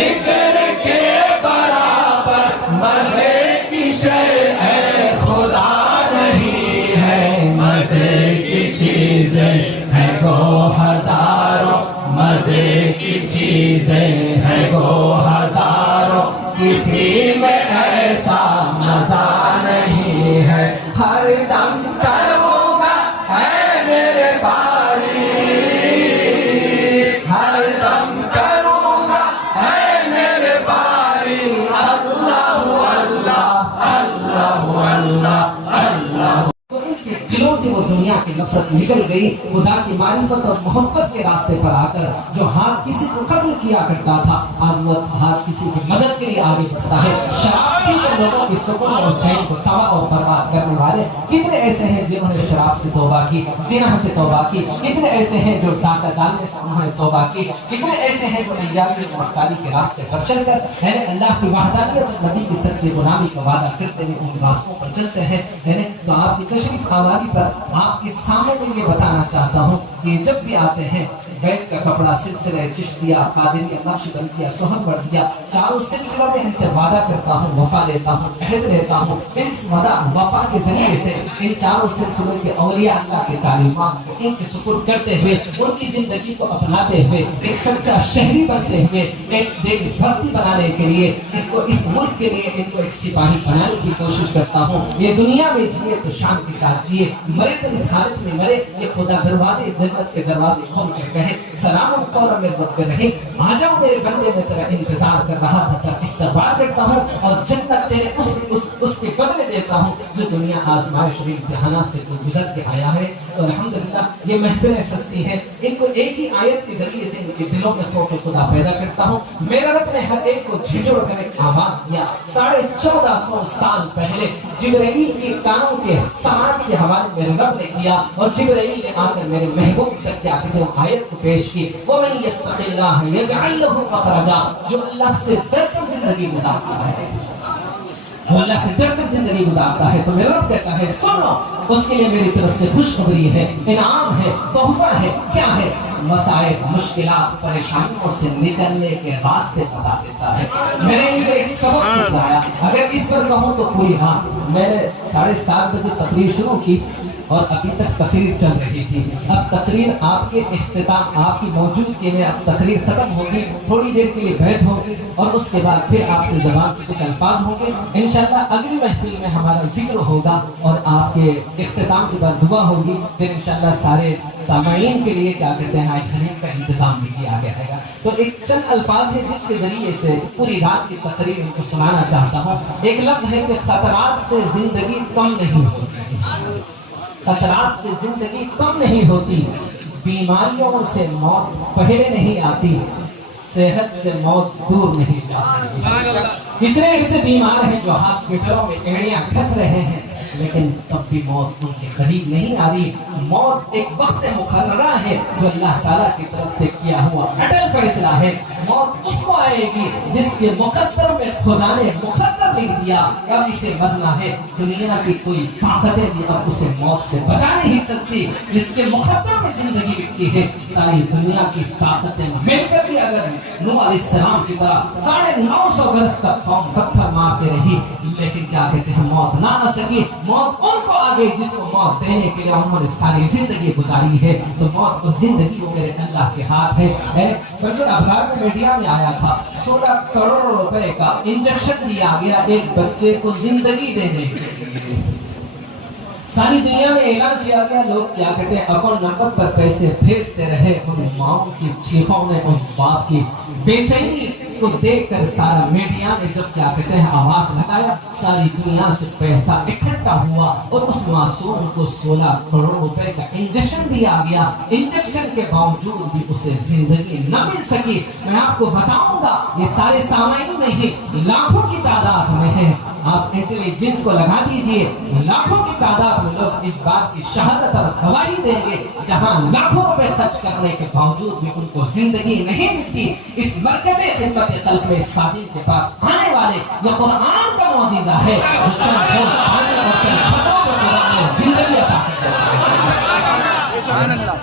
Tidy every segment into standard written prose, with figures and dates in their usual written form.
ذکر کے برابر مزے کی شے ہے خدا نہیں ہے، مزے کی چیزیں ہیں وہ ہزاروں، مزے کی چیزیں ہیں وہ ہزاروں، کسی میں ایسا مزہ نہیں ہے، ہر دم کروں گا اے میرے باری، ہر دم کروں گا اے میرے باری، اللہ اللہ اللہ اللہ اللہ۔ دلوں سے وہ دنیا کی نفرت نکل گئی، خدا کی معرفت اور محبت کے راستے پر آ کر جو ہاتھ کسی کو قتل کیا کرتا تھا آج وہ ہاتھ کسی کی مدد کے لیے آگے بڑھتا ہے۔ شراب پی کر لوگوں کی سکون اور چین کو تباہ اور برباد کرنے والے کتنے ایسے ہیں جنہوں نے شراب سے توبہ کی، زنا سے توبہ کی، کتنے ایسے ہیں جو ڈاکہ ڈالنے سے انہوں نے توبہ کی، کتنے ایسے ہیں جو نیائی اور مکاری کے راستے پر چل کر اللہ کی وحدانیت اور نبی کی سچی غلامی کا وعدہ کرتے ہوئے ان راستوں پر چلتے ہیں۔ تو آپ کی تشریف آوری پر آپ کے سامنے میں یہ بتانا چاہتا ہوں کہ جب بھی آتے ہیں بیت کا کپڑا، سلسلہ چشتیہ، قادریہ، نقشبندیہ، سہروردیہ، چاروں سلسلوں میں ان سے وعدہ کرتا ہوں، وفا لیتا ہوں، عہد لیتا ہوں، اس وعدہ وفا کے ذریعے سے ان چاروں سلسلوں کے اولیاء اللہ کے تعلیمات کو ان کے سپرد کرتے ہوئے ان کی زندگی کو اپناتے ہوئے ایک سچا شہری بنتے ہوئے ایک دیش بھکتی بنانے کے لیے اس ملک کے لیے ان کو ایک سپاہی بنانے کی کوشش کرتا ہوں۔ یہ دنیا میں جیے تو شان کے ساتھ جیے، مرے تو اس حالت میں مرے یہ خدا دروازے جنت کے دروازے کھول کے کہے سلام قولا من رب رحیم، آ جاؤ میرے بندے، میں تیرا انتظار کر رہا تھا، تیرا استقبال کرتا ہوں اور جنت تیرے اس کے بدلے دیتا ہوں جو دنیا آزمائش اور امتحانات سے گزر کے آیا ہے۔ تو الحمدللہ یہ محفلیں سستی ہیں، ان کو ایک ہی آیت کے ذریعے سے ان کے دلوں میں خوف خدا پیدا کرتا ہوں۔ میرا رب نے ہر ایک کو جھنجھوڑ کر ایک آواز دیا 1450 سال پہلے جبرائیل کے کانوں کے سماعت کے حوالے میرے رب نے کیا اور جبرائیل نے آ کر میرے محبوب تک کے آتے وہ آیت کو پیش کی، وَمَن يَتَّقِ اللَّهَ يَجْعَل لَّهُ مَخْرَجًا، جو اللہ سے ڈر کر زندگی گزارتا ہے، وہ اللہ سے ڈر کر زندگی گزارتا ہے تو میرا رب کہتا ہے سن لو، اس کے لیے میری طرف سے خوشخبری ہے، انعام ہے، تحفہ ہے، کیا ہے؟ مسائل، مشکلات، پریشانیوں سے نکلنے کے راستے بتا دیتا ہے۔ میں نے ان کو ایک سبق سکھایا، اگر اس پر کہوں تو پوری رات میں نے 7:30 بجے تقریر شروع کی اور ابھی تک تقریر چل رہی تھی۔ اب تقریر آپ کے اختتام، آپ کی موجودگی میں اب تقریر ختم ہوگی، تھوڑی دیر کے لیے بیعت ہوگی اور اس کے بعد پھر آپ کی زبان سے کچھ الفاظ ہوں گے، انشاءاللہ اگلی محفل میں ہمارا ذکر ہوگا اور آپ کے اختتام کے بعد دعا ہوگی، پھر انشاءاللہ سارے سامعین کے لیے کیا کہتے ہیں آج حلیم کا انتظام بھی کیا گیا ہے۔ تو ایک چند الفاظ ہے جس کے ذریعے سے پوری رات کی تقریر ان کو سنانا چاہتا ہوں۔ ایک لفظ ہے کہ خطرات سے زندگی کم نہیں ہوتی، خطرات سے زندگی کم نہیں ہوتی، بیماریوں سے موت پہلے نہیں آتی، صحت سے موت دور نہیں جاتی۔ کتنے ایسے بیمار ہیں جو ہاسپٹلوں میں ایڑیاں کھس رہے ہیں لیکن تب بھی موت ان کے قریب نہیں آ رہی۔ موت ایک وقت مقررہ ہے جو اللہ تعالیٰ کی طرف سے کیا ہوا اٹل فیصلہ ہے۔ موت اس کو آئے گی جس کے مقدر میں خدا نے مقدر لکھ دیا اب اسے مرنا ہے۔ دنیا کی کوئی طاقتیں بھی اب اسے موت سے بچا نہیں سکتی، جس کے مقدر میں زندگی لکھی ہے۔ ساری دنیا کی طاقتیں مل کر بھی اگر نوح علیہ السلام کی طرح 950 برس تک قوم پتھر مارتے رہی لیکن کیا کہتے ہیں موت نہ آ سکی۔ موت ان کو آ گئی جس کو موت دینے کے لیے انہوں نے ساری زندگی گزاری ہے۔ تو موت کو زندگی وہ میرے اللہ کے ہاتھ ہے۔ پرسوں ابھار میں میڈیا میں آیا تھا 16 کروڑ روپے کا انجیکشن دیا گیا ایک بچے کو زندگی دینے کے لیے۔ ساری دنیا میں اعلان کیا گیا، لوگ کیا کہتے ہیں اکاؤنٹ نمبر پر پیسے بھیجتے رہے۔ ان ماؤں کی چیخوں نے اس باپ کی بے چینی کو دیکھ کر سارا میڈیا نے جب کیا کہتے ہیں آواز لگایا، ساری دنیا سے پیسہ اکٹھا ہوا اور اس معصوم کو 16 کروڑ روپے کا انجیکشن دیا گیا۔ انجیکشن کے باوجود بھی اسے زندگی نہ مل سکی۔ میں آپ کو بتاؤں گا یہ سارے سامعین نہیں لاکھوں کی تعداد میں ہیں، آپ انٹیلیجنس کو لگا دیجئے، لاکھوں کی تعداد میں لوگ اس بات کی شہادت اور گواہی دیں گے جہاں لاکھوں روپے خرچ کرنے کے باوجود بھی ان کو زندگی نہیں ملتی۔ اس مرکز خدمت قلب میں اس خادم کے پاس آنے والے یہ قرآن کا معجزہ ہے زندگی عطا کرتا ہے۔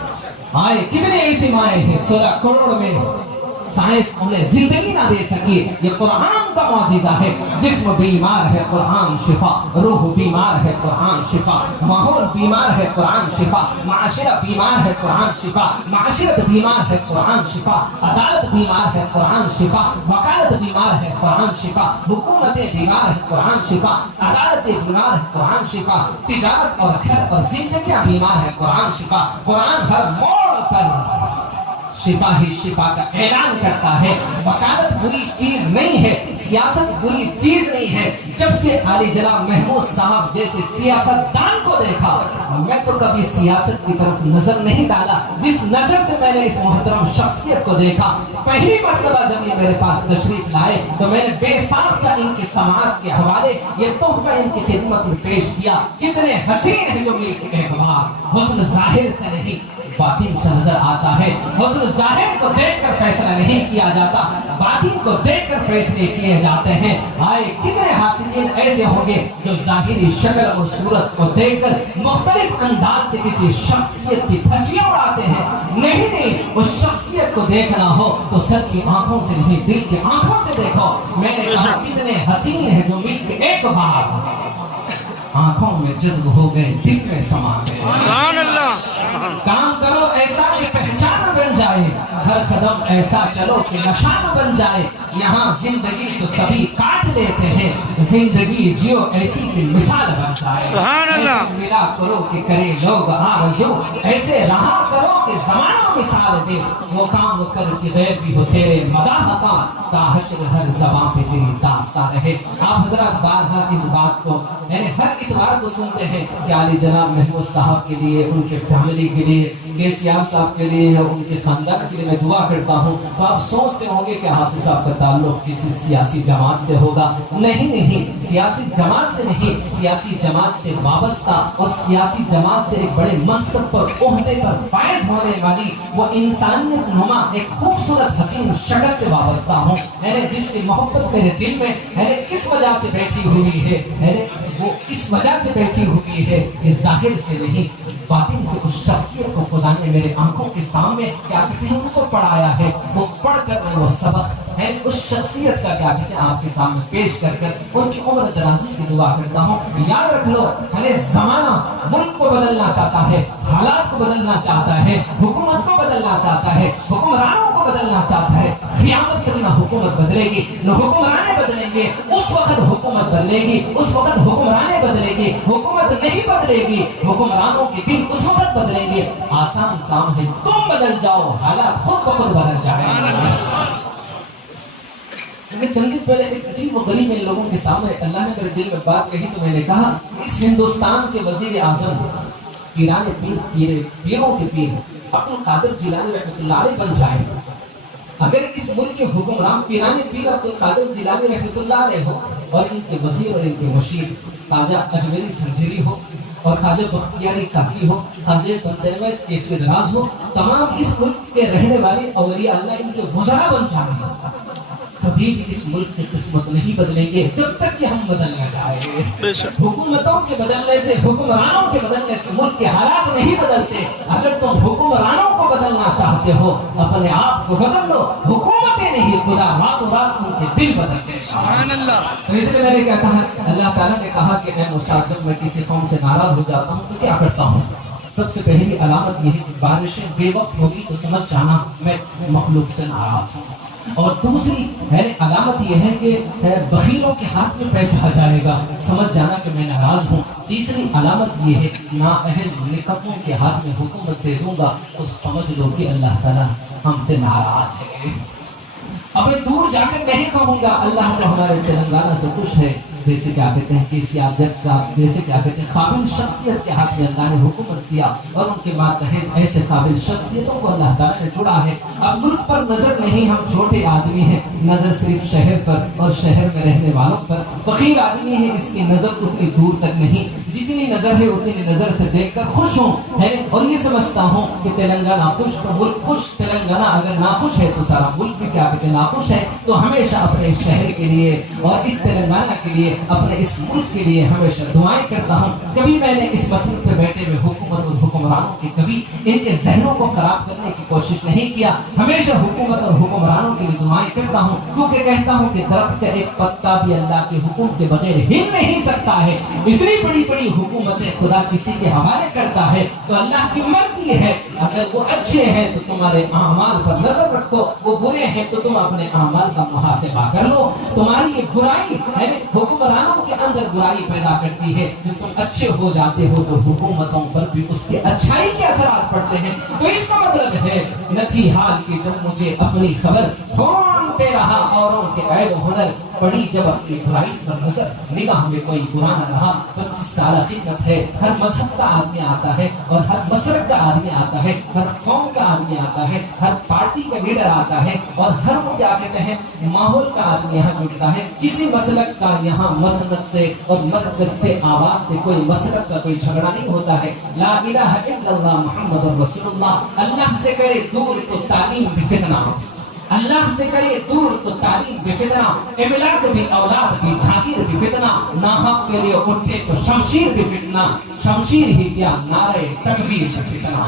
آئے کتنے ایسی مائیں ہیں 16 کروڑ میں سائنس انہیں زندگی نہ دے سکی، یہ قرآن کا معجزہ ہے۔ جسم بیمار ہے قرآن شفا، روح بیمار ہے قرآن شفا، ماحول بیمار ہے قرآن شفا، معاشرہ بیمار ہے قرآن شفا، معاشرت بیمار ہے قرآن شفا، عدالت بیمار ہے قرآن شفا، وکالت بیمار ہے قرآن شفا، حکومتیں بیمار ہے قرآن شفا، عدالتیں بیمار ہے قرآن شفا، تجارت اور گھر اور زندگیاں بیمار ہے قرآن شفا۔ قرآن ہر موڑ پر شفا ہی شفا کا اعلان کرتا ہے۔ وکالت بری چیز نہیں ہے، سیاست بری چیز نہیں ہے۔ جب سے عالی جناب محمود صاحب جیسے سیاست دان کو دیکھا، میں تو کبھی سیاست کی طرف نظر نہیں ڈالا۔ جس نظر سے میں نے اس محترم شخصیت کو دیکھا، پہلی مرتبہ جب یہ میرے پاس تشریف لائے تو میں نے بے ساختہ ان کی سماعت کے حوالے یہ تحفہ ان کی خدمت میں پیش کیا۔ کتنے حسین ہیں جو ملک کے اعتبار حسن ظاہر سے نہیں باطن سے نظر آتا ہے۔ حسن ظاہر کو دیکھ کر فیصلہ نہیں کیا جاتا، باطن کو دیکھ کر فیصلے کیے جاتے ہیں۔ آئے کتنے حاسدین ایسے ہوں گے جو ظاہری شکل اور صورت کو دیکھ کر مختلف انداز سے کسی شخصیت کی دھجیاں اڑاتے ہیں۔ نہیں، اس شخصیت کو دیکھنا ہو تو سر کی آنکھوں سے نہیں، دل کی آنکھوں سے دیکھو۔ میں نے کہا کتنے حسین ہیں جو مل کے ایک بار آنکھوں میں جذب ہو گئے، دل میں سما گئے۔ سبحان اللہ۔ کام کرو ایسا کہ پہچان بن جائے، ہر قدم ایسا چلو کہ نشان بن جائے۔ یہاں زندگی تو سبھی کاٹ لیتے ہیں، زندگی جیو ایسی کہ مثال بن جائے۔ سبحان اللہ۔ ایسے ملا کرو کہ کرے لوگ آرزو، ایسے رہا کرو کہ زمانہ مثال دے۔ وہ کام کر کے غیر بھی ہو تیرے مداح کا، تا حشر ہر زباں پہ تیری داستان رہے۔ آپ حضرات بارہا اس بات کو یعنی ہر اتوار کو سنتے ہیں کہ عالی جناب محمود صاحب کے لیے، ان کے فیملی کے لیے، کیسیار صاحب کے لیے، ان کے خاندان کے لیے میں دعا کرتا ہوں۔ تو آپ سوچتے ہوں گے کہ حافظ صاحب کا تعلق کسی سیاسی جماعت سے ہوگا۔ نہیں، سیاسی جماعت سے نہیں، سیاسی جماعت سے وابستہ اور سیاسی جماعت سے ایک بڑے منصب پر، عہدے پر فائز ہونے والی وہ انسانیت نما ایک خوبصورت حسین شکل سے وابستہ ہوں، جس کی محبت میرے دل میں کس وجہ سے بیٹھی ہوئی ہے، وہ اس وجہ سے بیٹھی ہوئی ہے کہ ظاہر سے نہیں باطن سے اس شخصیت کو خدا نے میرے آنکھوں کے سامنے کیا کہتے ہیں ان کو پڑھایا ہے۔ وہ پڑھ کر میں وہ سبق ہے اس شخصیت کا کیا کہتے ہیں آپ کے سامنے پیش کر ان کی عمر درازی کی دعا کرتا ہوں۔ یاد رکھ لو، زمانہ ملک کو بدلنا چاہتا ہے، حالات کو بدلنا چاہتا ہے، حکومت کو بدلنا چاہتا ہے، حکمرانوں کو بدلنا چاہتا ہے۔ قیامت تک نہ حکومت بدلے گی نہ حکمرانے بدلیں گے، اس وقت حکومت بدلے گی، اس وقت حکمرانے بدلے گی۔ حکومت نہیں بدلے گی، حکمرانوں کے دن اس وقت بدلیں گے۔ آسان کام ہے، تم بدل جاؤ، حالات خود بخود بدل جائیں گے۔ چند دن پہلے ایک عجیب و غریب ان لوگوں کے سامنے اللہ نے میرے دل میں بات کہی تو میں نے کہا اس ہندوستان کے وزیر اعظم پیران پیر، پیروں کے پیر عبد القادر جیلانی رحمۃ اللہ علیہ بن جائے، اگر اس ملک کے حکمران پیران پیر عبد القادر جیلانی رحمۃ اللہ علیہ ہو اور ان کے وزیر اور ان کے مشیر خواجہ اجمیری سنجری ہو اور خواجہ بختیاری کاکی ہو، خواجہ بندرویس کیسوی دراز ہو، تمام اس ملک کے رہنے والے اولیاء اللہ ان کے وزراء بن جائیں، کبھی بھی اس ملک کی قسمت نہیں بدلیں گے جب تک کہ ہم بدل نہ جائیں گے۔ حکومتوں کے بدلنے سے، حکمرانوں کے بدلنے سے ملک کے حالات نہیں بدلتے۔ اگر تم حکمرانوں کو بدلنا چاہتے ہو اپنے آپ کو بدل لو، حکومتیں نہیں، خدا راتوں رات ان کے دل بدل دے گا۔ تو اس لیے میں نے کہتا ہے اللہ تعالیٰ نے کہا کہ اے موسیٰ جب میں کسی قوم سے ناراض ہو جاتا ہوں تو کیا کرتا ہوں؟ سب سے پہلی علامت یہ ہے کہ بارشیں بے وقت ہوگی تو سمجھ جانا میں مخلوق سے ناراض ہوں، اور دوسری علامت یہ ہے کہ بخیلوں کے ہاتھ میں پیسہ آ جائے گا، سمجھ جانا کہ میں ناراض ہوں۔ تیسری علامت یہ ہے کہ نااہل نکموں کے ہاتھ میں حکومت دے دوں گا تو سمجھ لو کہ اللہ تعالیٰ ہم سے ناراض ہے۔ اب میں دور جا کر نہیں کہوں گا اللہ تو ہمارے تلنگانہ سے خوش ہے، جیسے کیا کہتے ہیں کہ سیاد جب صاحب جیسے کیا کہتے ہیں قابل شخصیت کے ہاتھ میں اللہ نے حکومت دیا اور ان کے ماتحت ایسے قابل شخصیتوں کو اللہ تعالیٰ نے جڑا ہے۔ اب ملک پر نظر نہیں، ہم چھوٹے آدمی ہیں، نظر صرف شہر پر اور شہر میں رہنے والوں پر۔ فقیر آدمی ہے، اس کی نظر اتنی دور تک نہیں، جتنی نظر ہے اتنی نظر سے دیکھ کر خوش ہوں ہے اور یہ سمجھتا ہوں کہ تلنگانہ خوش تو ملک خوش، تلنگانہ اگر ناخوش ہے تو سارا ملک بھی کیا کہتے ہیں ناخوش ہے۔ تو ہمیشہ اپنے شہر کے لیے اور اس تلنگانہ کے لیے اپنے اس ملک کے لیے ہمیشہ دعائیں کرتا ہوں. کبھی میں نے اس مسجد پہ بیٹھے ہوئے حکومت اور حکمرانوں کے کبھی ان کے ذہنوں کو خراب کرنے کی کوشش نہیں کیا. ہمیشہ حکومت اور حکمرانوں کے لیے دعائیں کرتا ہوں, کیونکہ کہتا ہوں کہ درخت کا ایک پتا بھی اللہ کے حکم کے بغیر ہل نہیں سکتا ہے. اتنی بڑی بڑی حکومتیں خدا کسی کے حوالے کرتا ہے تو اللہ کی مرضی ہے. اگر وہ اچھے ہیں تو تمہارے اعمال پر نظر رکھو, وہ برے ہیں تو تم اپنے اعمال کا محاسبہ کر لو. تمہاری یہ برائی یعنی حکمرانوں کے اندر برائی پیدا کرتی ہے. جب تم اچھے ہو جاتے ہو تو حکومتوں پر بھی اس کے اچھائی کے اثرات پڑتے ہیں. تو اس کا مطلب ہے نہ تھی حال کی جب مجھے اپنی خبر ڈھونڈتے رہا اوروں کے عیب و ہنر پڑی جب اپنی برائی پر نظر نگاہ میں کوئی برا نہ رہا. 25 سالہ خدمت ہے. ہر مذہب کا آدمی آتا ہے اور ہر مسلک کا آدمی آتا ہے, ہر قوم کا آدمی آتا ہے, ہر پارٹی کا لیڈر آتا ہے اور ہر وہ کیا کہتے ہیں ماحول کا آدمی یہاں جڑتا ہے. کسی مسلک کا یہاں مسلک سے اور مرکز سے آواز سے کوئی مسلک کا کوئی جھگڑا نہیں ہوتا ہے. لا الہ الا اللہ محمد رسول اللہ. اللہ سے کرے دور تو تعلیم بھی فتنہ, اللہ سے کرے دور تو تعلیم بھی فتنہ, املاک بھی اولاد بھی جھاگیر بھی فتنہ, ناحق کے لیے اٹھے تو شمشیر بھی فتنہ, شمشیر ہی کیا نعرے تکبیر بھی فتنہ.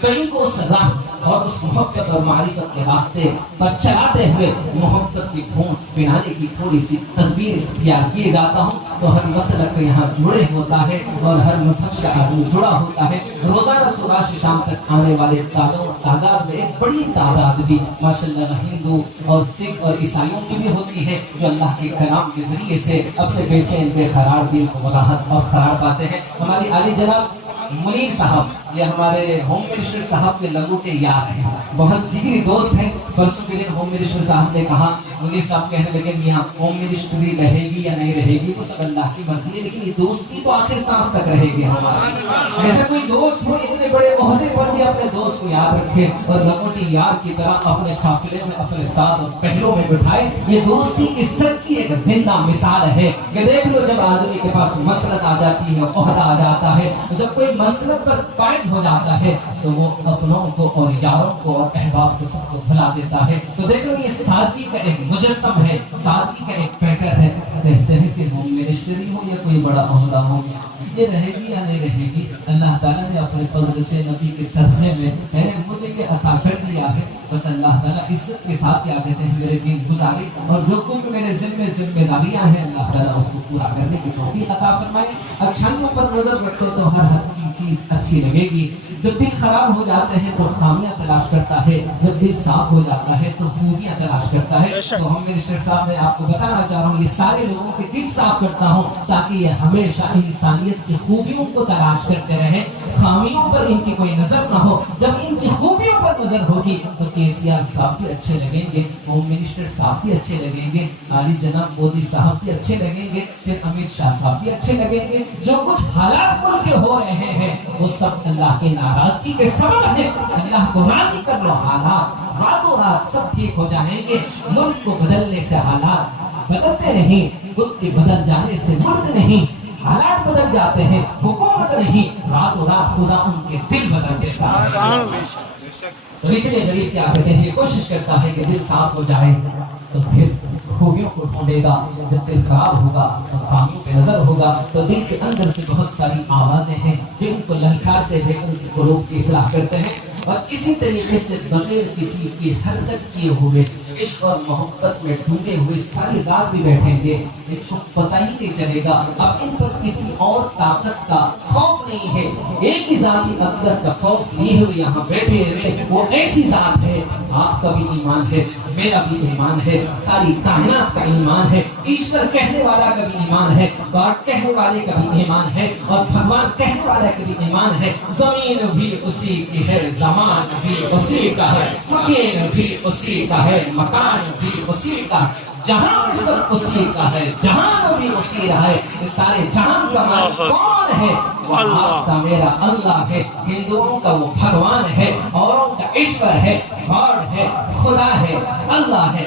تو ان کو اس راہ اور اس محبت اور معرفت کے راستے پر چلاتے ہوئے محبت کی پھونٹ پلانے کی تھوڑی سی تدبیر اختیار کیے جاتا ہوں. تو ہر مسلک یہاں جڑے ہوتا ہے اور ہر مذہب کا آدمی جڑا ہوتا ہے. روزانہ صبح سے شام تک آنے والے تعداد میں ایک بڑی تعداد بھی ماشاءاللہ ہندو اور سکھ اور عیسائیوں کی بھی ہوتی ہے, جو اللہ کے کلام کے ذریعے سے اپنے بے چین بے قرار دل کو راحت اور قرار پاتے ہیں. ہماری عالی جناب منیر صاحب, یہ ہمارے ہوم منسٹر صاحب کے لنگوٹے یار ہیں, بہت جگری دوست ہیں. پرسوں کے دن ہوم منسٹر صاحب نے کہا, منیر صاحب کہنے لگے میاں ہوم منسٹری رہے گی یا نہیں رہے گی وہ سب اللہ کی مرضی ہے, لیکن یہ دوستی تو آخر سانس تک رہے گی ہمارا. ایسا کوئی دوست ہو اتنے بڑے عہدے پر بھی اپنے دوست کو یاد رکھے اور لنگوٹی یار کی طرح اپنے قافلے میں اپنے ساتھ اور پہلوں میں بٹھائے. یہ دوستی کی سچی ایک زندہ مثال ہے کہ دیکھ لو جب آدمی کے پاس مسلط آ جاتی ہے, عہدہ آ جاتا ہے, جب کوئی مسلط پر فائز ہو جاتا ہے تو وہ اپنوں کو اور یاروں کو اور احباب کو سب کو بھلا دیتا ہے. تو دیکھو یہ سادگی کا ایک مجسم ہے, سادگی کا ایک پیٹر ہے. کہتے ہیں کہ ہوم منسٹری ہو یا کوئی بڑا عہدہ ہو, یہ رہے گی یا نہیں رہے گی, اللہ تعالیٰ نے اپنے فضل سے نبی کے صدقے میں نے مجھے یہ عطا کر دیا ہے. بس اللہ تعالیٰ عزت کے ساتھ کیا کہتے ہیں میرے دین گزارے, اور جو کچھ میرے ذمہ داریاں ہیں اللہ تعالیٰ اس کو پورا کرنے کی توفیق عطا فرمائے. اچھائیوں پر نظر رکھو تو ہر چیز اچھی لگے گی. جب دل خراب ہو جاتے ہیں تو خامیاں تلاش کرتا ہے, جب دل صاف ہو جاتا ہے تو خوبیاں تلاش کرتا ہے. تو ہم منسٹر صاحب میں آپ کو بتانا چاہ رہا ہوں, یہ سارے لوگوں کے دل صاف کرتا ہوں تاکہ یہ ہمیشہ انسانیت کی خوبیوں کو تلاش کرتے رہے, خامیوں پر ان کی کوئی نظر نہ ہو. جب ان کی خوبیوں پر نظر ہوگی تو KCR صاحب بھی اچھے لگیں گے, ہوم منسٹر صاحب بھی اچھے لگیں گے, عالی جناب مودی صاحب بھی اچھے لگیں گے, پھر امت شاہ صاحب بھی اچھے لگیں گے. جو کچھ حالات ملک کے ہو رہے ہیں وہ سب اللہ کی ناراضگی کے سبب ہے. اللہ کو راضی کر لو, حالات راتوں رات سب ٹھیک ہو جائیں گے. ملک کو بدلنے سے حالات بدلتے نہیں, خود کے بدل جانے سے ملک نہیں. حالات بدل جاتے ہیں, حکومت نہیں. راتوں رات خدا ان کے دل بدل دیتا ہے. تو اس لیے غریب کیا کہتے ہیں, یہ کوشش کرتا ہے کہ دل صاف ہو جائے تو پھر خوبیوں کو ڈھونڈے گا. جب دل خراب ہوگا تو خامیوں پہ نظر ہوگا. تو دل کے اندر سے بہت ساری آوازیں ہیں جو ان کو للکارتے ہوئے ان کے قلوب کی اصلاح کرتے ہیں, اور اسی طریقے سے بغیر کسی کی حرکت کیے ہوئے عشق اور محبت میں ڈوبے ہوئے ساری رات بھی بیٹھیں گے, ان کو پتہ ہی نہیں چلے گا. اب ان پر کسی اور طاقت کا خوف نہیں ہے, ایک ہی ذاتی اقدس کا خوف لیے ہوئے یہاں بیٹھے ہوئے. وہ ایسی ذات ہے, آپ کا بھی ایمان ہے, میرا بھی ایمان ہے, ساری کائنات کا ایمان ہے, ایشور کہنے والا کا بھی ایمان ہے, گاڈ کہنے والے کا بھی ایمان ہے, اور بھگوان کہنے والا کا بھی ایمان ہے. زمین بھی اسی کی ہے, زمان بھی اسی کا ہے, مکین بھی اسی کا ہے, مکان بھی اسی کا, جہاں سب اسی کا ہے, جہان بھی اسی کا ہے. سارے جہان کا مالک کون ہے؟ وہ آپ کا میرا اللہ ہے. ہندوؤں کا وہ بھگوان ہے, اوروں کا ایشور ہے, گاڈ ہے, خدا ہے, اللہ ہے.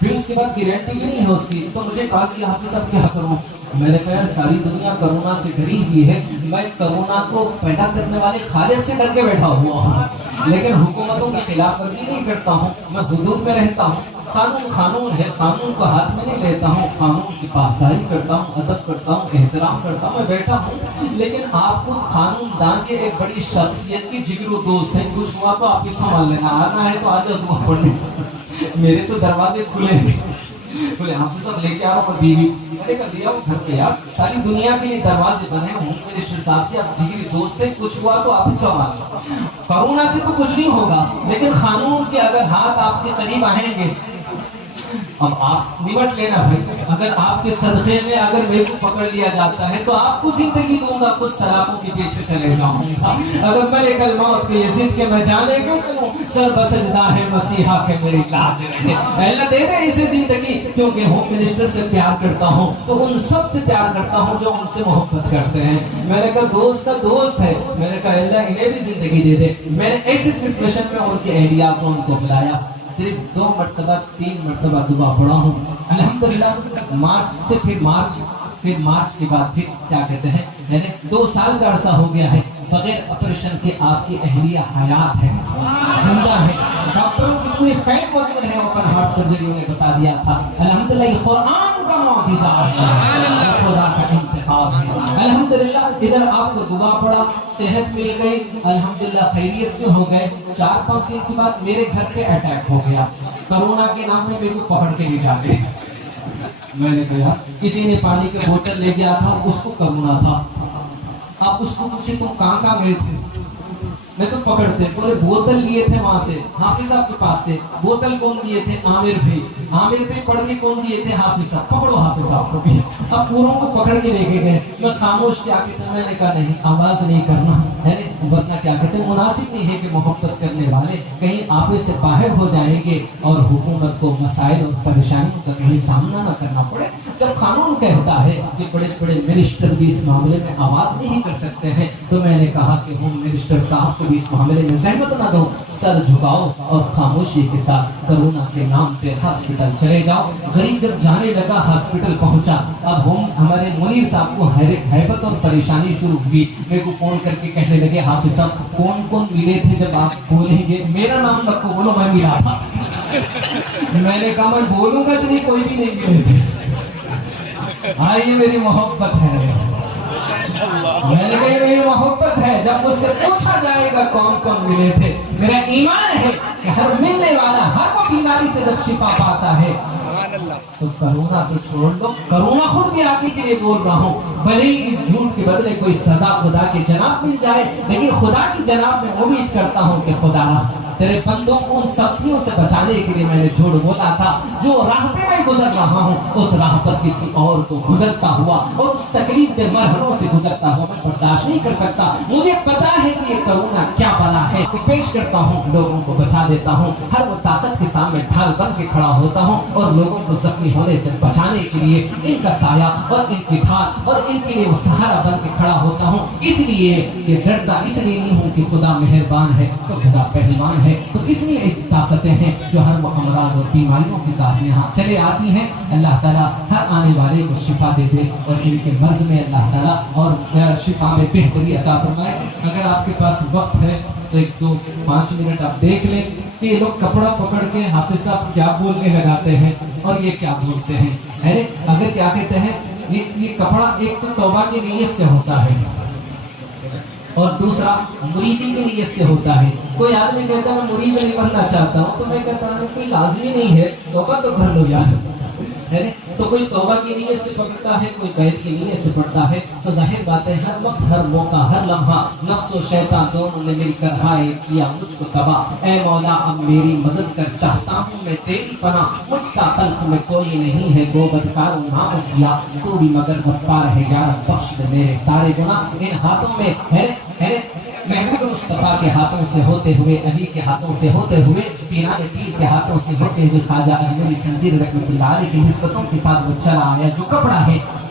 پھر اس کے بعد گارنٹی بھی نہیں ہے اس کی. تو مجھے کہا کہ حافظ صاحب کیا کروں؟ میں نے کہا یار ساری دنیا کرونا سے ڈری ہوئی ہے، میں کرونا کو پیدا کرنے والے خالق سے ڈر کے بیٹھا ہوا ہوں، لیکن حکومتوں کی خلاف ورزی نہیں کرتا ہوں، میں حدود میں رہتا ہوں. قانون ہے، قانون کو ہاتھ میں نہیں لیتا ہوں، قانون کی پاسداری کرتا ہوں، ادب کرتا ہوں، احترام کرتا ہوں، میں بیٹھا ہوں. لیکن آپ کو قانون دان کے ایک بڑی شخصیت کی جگرو دوست ہیں، کچھ ہوا تو آپ ہی سنبھال لینا، آنا ہے تو آ جاؤ دعا پڑھنے. میرے تو دروازے کھلے ہیں. بولے حافظ صاحب لے کے آؤ میں بیوی. میں نے کہا لیا ہوں گھر پہ یار، ساری دنیا کے لیے دروازے بنے ہوں، منسٹر صاحب کے آپ جگری دوست ہیں، کچھ ہوا تو آپ ہی سنبھال لو. کرونا سے تو کچھ نہیں ہوگا، لیکن قانون کے اگر ہاتھ آپ کے قریب آئیں گے اب آپ نمٹ لینا بھائی. اگر آپ کے صدقے میں اگر میرے کو پکڑ لیا جاتا ہے تو آپ کو زندگی دوں گا، کچھ سلاخوں کے پیچھے چلے جاؤں گا. اگر ملک الموت کے یہ ضد کے میں جانے کیوں کروں، سر بسجدہ ہے مسیحا کے میری لاج رہے. اللہ دے دے اسے زندگی، کیونکہ ہوم منسٹر سے پیار کرتا ہوں تو ان سب سے پیار کرتا ہوں جو ان سے محبت کرتے ہیں. میں نے کہا دوست کا دوست ہے، میں نے کہا اللہ انہیں بھی زندگی دے دے. میں نے ایسی سچویشن میں ان کے اہلیہ کو ان کو بلایا، صرف 2 مرتبہ 3 مرتبہ دعا پڑھا ہوں الحمدللہ. مارچ کے بعد پھر کیا کہتے ہیں، میں نے 2 سال کا عرصہ ہو گیا ہے بغیر آپریشن کے آپ کی اہلیہ حیات ہے، زندہ ہے. ڈاکٹروں کی کوئی خیر موجود ہے، اوپن ہارٹ سرجری نے بتا دیا تھا. الحمدللہ یہ قرآن کا معجزہ ہے، خدا کا انتخاب ہے. الحمدللہ ادھر آپ کو دعا پڑا، صحت مل گئی، الحمدللہ خیریت سے ہو گئے. 4-5 دن کے بعد میرے گھر پہ اٹیک ہو گیا. کرونا کے نام میں میرے کو پکڑ کے لے جا گئے. میں نے کہا کسی نے پانی کے بوتل لے گیا تھا، اس کو کرونا تھا. آپ اس کو پوچھے تم کہاں گئے تھے؟ میں تو پکڑتے. بولے بوتل لیے تھے وہاں سے حافظ صاحب کے پاس سے. بوتل کون دیے تھے؟ عامر بھائی پڑھ کے کون دیے تھے؟ حافظ صاحب. پکڑو حافظ صاحب کو بھی. اب پوروں کو پکڑ کے لے کے گئے. میں خاموش کیا کہتے ہیں، میں نے کہا نہیں آواز نہیں کرنا ہے، ورنہ کیا کہتے ہیں مناسب نہیں ہے کہ محبت کرنے والے کہیں آپے سے باہر ہو جائیں گے اور حکومت کو مسائل اور پریشانیوں کا کہیں سامنا نہ کرنا پڑے. جب قانون کہتا ہے کہ بڑے بڑے منسٹر بھی اس معاملے میں آواز نہیں کر سکتے ہیں، تو میں نے کہا کہ ہوم منسٹر صاحب کو بھی اس معاملے میں زحمت نہ دو، سر جھکاؤ اور خاموشی کے ساتھ کرونا کے نام پہ ہاسپٹل چلے جاؤ. غریب جب جانے لگا ہاسپٹل پہنچا. اب ہمارے منیر صاحب کو حیبت اور پریشانی شروع ہوئی. میرے کو فون کر کے کہنے لگے حافظ صاحب کون کون ملے تھے؟ جب آپ بولیں گے میرا نام رکھو، بولو میں ملا تھا. میں نے کہا میں بولوں گا کہ کوئی بھی نہیں ملے تھے. ہاں یہ میری محبت ہے. میں نے کہا یہ میری محبت ہے. جب مجھ سے پوچھا جائے گا کون کون ملے تھے، میرا ایمان ہے کہ ہر ملنے والا ہر وہ بیماری سے جب شفا پاتا ہے. تو کرونا تو چھوڑ دو، کرونا خود بھی آپ ہی کے لیے بول رہا ہوں، بھلے ہی اس جھوٹ کے بدلے کوئی سزا خدا کی جناب مل جائے، لیکن خدا کی جناب میں امید کرتا ہوں کہ خدا تیرے بندوں کو ان سختیوں سے بچانے کے لیے میں نے جھوٹ بولا تھا. جو راہ پہ میں گزر رہا ہوں اس راہ پر کسی اور کو گزرتا ہوا اور اس تکلیف کے مرحلوں سے گزرتا ہوا میں برداشت نہیں کر سکتا. مجھے پتا ہے کہ یہ کرونا کیا بلا ہے، تو پیش کرتا ہوں، لوگوں کو بچا دیتا ہوں. ہر وہ طاقت کے سامنے ڈھال بن کے کھڑا ہوتا ہوں اور لوگوں کو زخمی ہونے سے بچانے کے لیے ان کا سایہ اور ان کی ڈھال اور ان کے لیے وہ سہارا بن کے کھڑا ہوتا ہوں. اس لیے کہ ڈرتا اس لیے نہیں ہوں کہ خدا مہربان ہے تو خدا پہلوان ہے. تو کس لیے ایسی طاقتیں ہیں جو ہر وہ امراض اور بیماریوں کے ساتھ یہاں چلے آتی ہیں. اللہ تعالیٰ ہر آنے والے کو شفا دے دے اور ان کے مرض میں اللہ تعالیٰ اور شفا میں بہتری عطا فرمائے. اگر آپ کے پاس وقت ہے تو 1-2-5 منٹ آپ دیکھ لیں کہ یہ لوگ کپڑا پکڑ کے حافظ صاحب کیا بولنے لگاتے ہیں اور یہ کیا بولتے ہیں. اگر کیا کہتے ہیں یہ کپڑا ایک تو توبہ کی نیت سے ہوتا ہے اور دوسرا مریدی کی نیت سے ہوتا ہے. کوئی آدمی کہتا ہے میں مرید نہیں بننا چاہتا ہوں، تو میں کہتا ہوں کوئی لازمی نہیں ہے، توبہ تو کر لو یار. تو کوئی توبہ کی نیت سے پکڑتا ہے، کوئی قید کی نیت سے پڑھتا ہے. تو ظاہر بات ہے ہر وقت ہر موقع ہر لمحہ نفس و شیطان دونوں نے مل کر ہائے کیا مجھ کو تباہ. اے مولا اب میری مدد کر، چاہتا ہوں میں تیری پناہ. مجھ سا خلق میں کوئی نہیں ہے، گو بدکار و ناموسیا، تو بھی مگر غفار ہے یا رب بخش دے میرے سارے گناہ. ان ہاتھوں میں ہے محمود مصطفیٰ کے ہاتھوں سے ہوتے ہوئے، علی کے ہاتھوں سے ہوتے ہوئے، پیران پیر کے ہاتھوں سے ہوتے ہوئے، خواجہ اجمیری سنجیر رحمۃ اللہ علیہ کی نسبتوں کے ساتھ وہ چلا آیا. جو کپڑا ہے